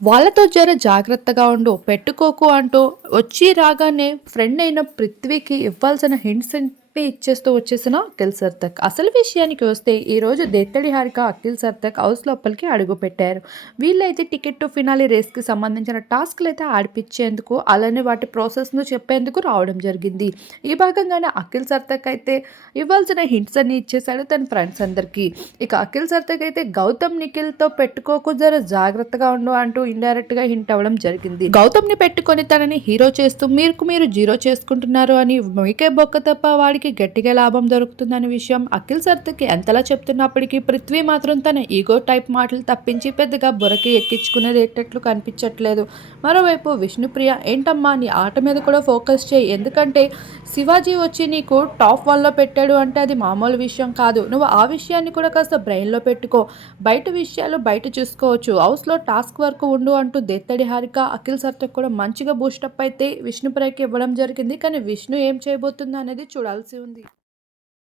వాళ్ళతో జర జాగ్రత్తగా ఉండు పెట్టుకోకు అంటూ వచ్చి రాగానే ఫ్రెండ్ అయిన పృథ్వీకి ఇవ్వాల్సిన హింట్స్ ఇచ్చేస్తూ వచ్చేసిన అఖిల్ సర్తక్ అసలు విషయానికి వస్తే ఈరోజు దేత్తడి హారిక అఖిల్ సర్తక్ హౌస్ లోపలికి అడుగుపెట్టారు. వీళ్ళైతే టికెట్ టు ఫినాలి రేస్కి సంబంధించిన టాస్క్లు అయితే ఆడిపించేందుకు అలానే వాటి ప్రాసెస్ను చెప్పేందుకు రావడం జరిగింది. ఈ భాగంగానే అఖిల్ సర్తక్ అయితే ఇవ్వాల్సిన హింట్స్ అన్ని ఇచ్చేశాడు తన ఫ్రెండ్స్ అందరికీ. ఇక అఖిల్ సర్తక్ అయితే గౌతమ్ నిఖిల్తో పెట్టుకోకు జర జాగ్రత్తగా ఉండు అంటూ ఇండైరెక్ట్గా హింట్ అవ్వడం జరిగింది. గౌతమ్ని పెట్టుకొని తనని హీరో చేస్తూ మీరు మీరు జీరో చేసుకుంటున్నారు అని మీకే బొక్క తప్ప వాడికి గట్టిగా లాభం దొరుకుతుందనే విషయం అఖిల్ సర్తకి ఎంతలా చెప్తున్నప్పటికీ పృథ్వీ మాత్రం తన ఈగో టైప్ మాటలు తప్పించి పెద్దగా బురకి ఎక్కించుకునేది ఎట్టట్లు కనిపించట్లేదు. మరోవైపు విష్ణుప్రియ ఏంటమ్మా నీ ఆట మీద కూడా ఫోకస్ చేయి. ఎందుకంటే శివాజీ వచ్చి నీకు టాప్ వన్లో పెట్టాడు అంటే అది మామూలు విషయం కాదు. నువ్వు ఆ విషయాన్ని కూడా కాస్త బ్రెయిన్లో పెట్టుకో. బయట విషయాలు బయట చూసుకోవచ్చు. హౌస్లో టాస్క్ వర్క్ ఉండు అంటూ దేత్తడి హారిక అఖిల్ సర్తకు కూడా మంచిగా బూస్టప్ అయితే విష్ణుప్రియకి ఇవ్వడం జరిగింది. కానీ విష్ణు ఏం చేయబోతుందో అనేది చూడాల్సి ఉంది.